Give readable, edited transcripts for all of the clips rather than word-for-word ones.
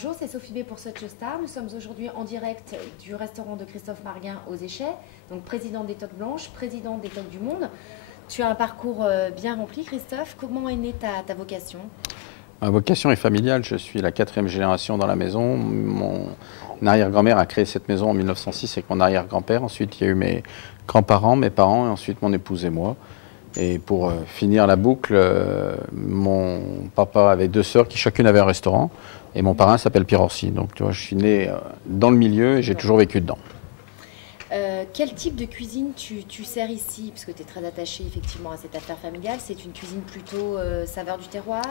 Bonjour, c'est Sophie B pour Such a Star. Nous sommes aujourd'hui en direct du restaurant de Christophe Marguin aux Échets, donc président des Toques Blanches, président des Toques du Monde. Tu as un parcours bien rempli, Christophe. Comment est née ta vocation? Ma vocation est familiale. Je suis la 4e génération dans la maison. Mon arrière-grand-mère a créé cette maison en 1906 avec mon arrière-grand-père. Ensuite, il y a eu mes grands-parents, mes parents, et ensuite mon épouse et moi. Et pour finir la boucle, mon papa avait 2 sœurs qui chacune avait un restaurant. Et mon parrain s'appelle Pierre Orsi. Donc, tu vois, je suis né dans le milieu et j'ai toujours vécu dedans. Quel type de cuisine tu sers ici? Parce que tu es très attaché effectivement à cette affaire familiale. C'est une cuisine plutôt saveur du terroir?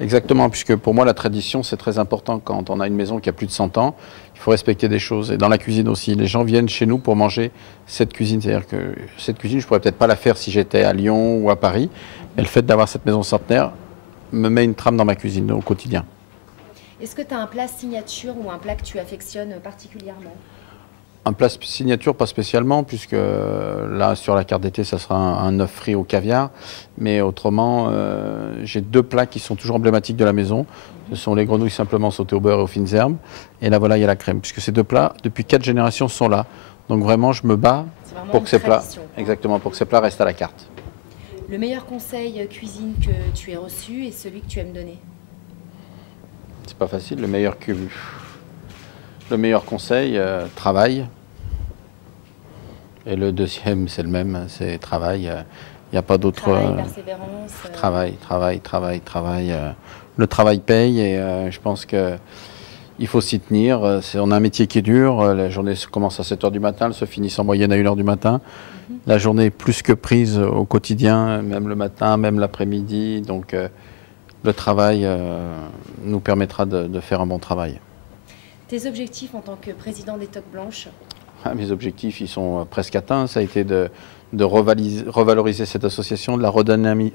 Exactement, puisque pour moi la tradition c'est très important. Quand on a une maison qui a plus de 100 ans, il faut respecter des choses. Et dans la cuisine aussi, les gens viennent chez nous pour manger cette cuisine. C'est-à-dire que cette cuisine, je pourrais peut-être pas la faire si j'étais à Lyon ou à Paris. Mais le fait d'avoir cette maison centenaire me met une trame dans ma cuisine au quotidien. Est-ce que tu as un plat signature ou un plat que tu affectionnes particulièrement? Un plat signature, pas spécialement, puisque là, sur la carte d'été, ça sera un œuf frit au caviar. Mais autrement, j'ai 2 plats qui sont toujours emblématiques de la maison. Ce sont les grenouilles simplement sautées au beurre et aux fines herbes, et la volaille à la crème, puisque ces 2 plats, depuis 4 générations, sont là. Donc vraiment, je me bats pour que ces plats, exactement, pour que ces plats restent à la carte. Le meilleur conseil cuisine que tu aies reçu et celui que tu aimes donner? C'est pas facile. Le meilleur conseil, travail. Et le deuxième, c'est le même, c'est travail. Il n'y a pas d'autre... Travail, persévérance. Travail. Le travail paye et je pense qu'il faut s'y tenir. On a un métier qui est dur. La journée commence à 7 h du matin, elle se finit en moyenne à 1 h du matin. La journée est plus que prise au quotidien, même le matin, même l'après-midi. Donc le travail nous permettra de faire un bon travail. Tes objectifs en tant que président des Toques Blanches? Mes objectifs, ils sont presque atteints. Ça a été de revaloriser cette association, de la redynamiser,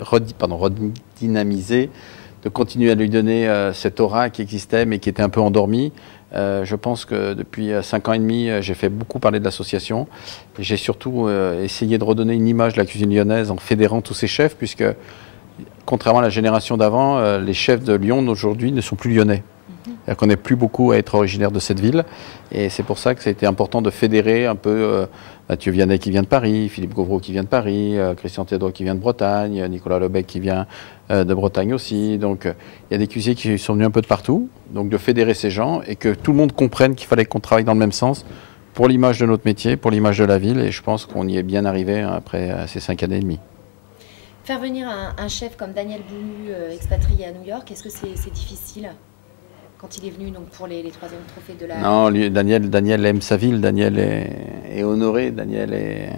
de continuer à lui donner cette aura qui existait mais qui était un peu endormie. Je pense que depuis 5 ans et demi, j'ai fait beaucoup parler de l'association. J'ai surtout essayé de redonner une image de la cuisine lyonnaise en fédérant tous ces chefs, puisque contrairement à la génération d'avant, les chefs de Lyon aujourd'hui ne sont plus lyonnais. C'est-à-dire qu'on n'est plus beaucoup à être originaire de cette ville. Et c'est pour ça que ça a été important de fédérer un peu Mathieu Vianney qui vient de Paris, Philippe Gauvreau qui vient de Paris, Christian Théodore qui vient de Bretagne, Nicolas Lebec qui vient de Bretagne aussi. Donc il y a des cuisiniers qui sont venus un peu de partout. Donc de fédérer ces gens et que tout le monde comprenne qu'il fallait qu'on travaille dans le même sens pour l'image de notre métier, pour l'image de la ville. Et je pense qu'on y est bien arrivé après ces 5 années et demie. Faire venir un chef comme Daniel Boulu, expatrié à New York, est-ce que c'est difficile quand il est venu donc, pour les 3e trophées de la... Non, Daniel aime sa ville, Daniel est honoré, Daniel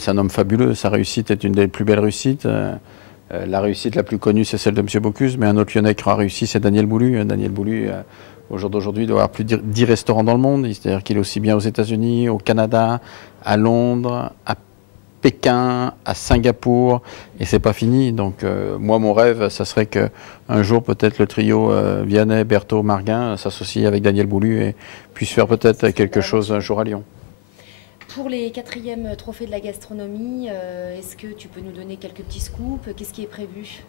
c'est un homme fabuleux, sa réussite est une des plus belles réussites. La réussite la plus connue c'est celle de M. Bocuse, mais un autre Lyonnais qui a réussi c'est Daniel Boulu. Daniel Boulu, au jour d'aujourd'hui, doit avoir plus de 10 restaurants dans le monde, c'est-à-dire qu'il est aussi bien aux États-Unis, au Canada, à Londres, à Pékin, à Singapour, et c'est pas fini. Donc moi mon rêve ça serait qu'un jour peut-être le trio Vianney, Berthaud, Marguin s'associe avec Daniel Boulu et puisse faire peut-être quelque chose un jour à Lyon. Pour les 4e trophées de la gastronomie, est-ce que tu peux nous donner quelques petits scoops? Qu'est-ce qui est prévu?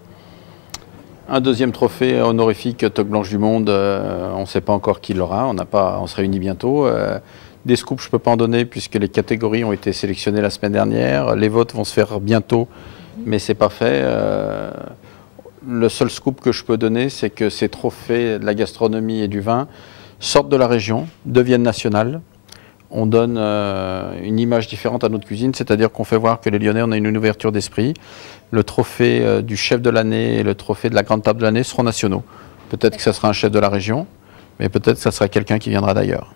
Un 2e trophée honorifique Toques Blanches du Monde, on ne sait pas encore qui l'aura, on se réunit bientôt. Des scoops, je ne peux pas en donner puisque les catégories ont été sélectionnées la semaine dernière. Les votes vont se faire bientôt, mais ce n'est pas fait. Le seul scoop que je peux donner, c'est que ces trophées de la gastronomie et du vin sortent de la région, deviennent nationales. On donne une image différente à notre cuisine, c'est-à-dire qu'on fait voir que les Lyonnais, on a une ouverture d'esprit. Le trophée du chef de l'année et le trophée de la grande table de l'année seront nationaux. Peut-être que ça sera un chef de la région, mais peut-être que ça sera quelqu'un qui viendra d'ailleurs.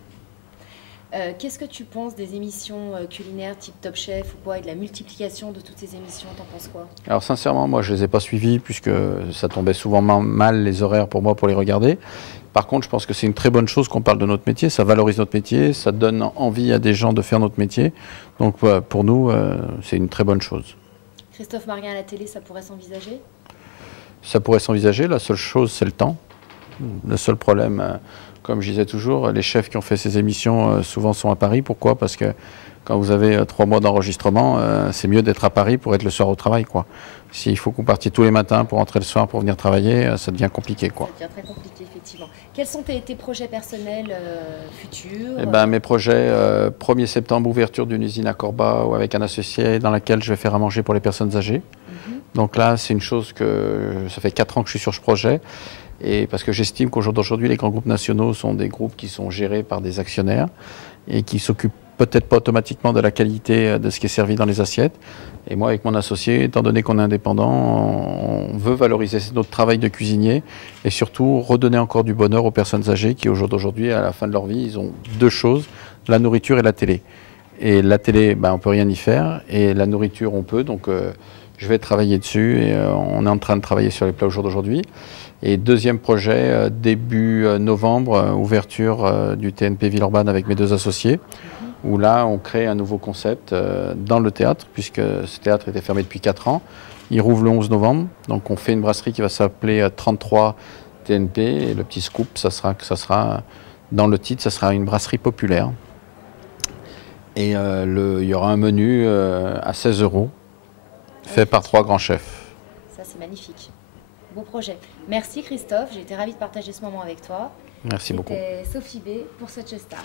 Qu'est-ce que tu penses des émissions culinaires type Top Chef ou quoi, et de la multiplication de toutes ces émissions? T'en penses quoi? Alors sincèrement, moi je ne les ai pas suivies puisque ça tombait souvent mal les horaires pour moi pour les regarder. Par contre, je pense que c'est une très bonne chose qu'on parle de notre métier, ça valorise notre métier, ça donne envie à des gens de faire notre métier. Donc pour nous, c'est une très bonne chose. Christophe Marguin à la télé, ça pourrait s'envisager? Ça pourrait s'envisager, la seule chose c'est le temps. Le seul problème, comme je disais toujours, les chefs qui ont fait ces émissions souvent sont à Paris. Pourquoi? Parce que quand vous avez 3 mois d'enregistrement, c'est mieux d'être à Paris pour être le soir au travail, quoi. S'il faut que vous partiez tous les matins pour rentrer le soir pour venir travailler, ça devient compliqué, quoi. Ça devient très compliqué, effectivement. Quels sont tes projets personnels futurs? Eh ben, mes projets, 1er septembre, ouverture d'une usine à Corba ou avec un associé dans laquelle je vais faire à manger pour les personnes âgées. Donc là, c'est une chose que ça fait 4 ans que je suis sur ce projet. Et parce que j'estime qu'au jour d'aujourd'hui, les grands groupes nationaux sont des groupes qui sont gérés par des actionnaires et qui s'occupent peut-être pas automatiquement de la qualité de ce qui est servi dans les assiettes. Et moi, avec mon associé, étant donné qu'on est indépendant, on veut valoriser notre travail de cuisinier et surtout redonner encore du bonheur aux personnes âgées qui, au jour d'aujourd'hui, à la fin de leur vie, ils ont 2 choses, la nourriture et la télé. Et la télé, ben, on ne peut rien y faire, et la nourriture, on peut. Donc, je vais travailler dessus et on est en train de travailler sur les plats au jour d'aujourd'hui. Et deuxième projet, début novembre, ouverture du TNP Villeurbanne avec mes 2 associés, où là, on crée un nouveau concept dans le théâtre, puisque ce théâtre était fermé depuis 4 ans. Il rouvre le 11 novembre, donc on fait une brasserie qui va s'appeler 33 TNP, et le petit scoop, ça sera dans le titre, ça sera une brasserie populaire. Et il y aura un menu à 16 €, fait par 3 grands chefs. Ça, c'est magnifique. Beau projet. Merci Christophe, j'ai été ravie de partager ce moment avec toi. Merci beaucoup. C'était Sophie B pour Such a Star.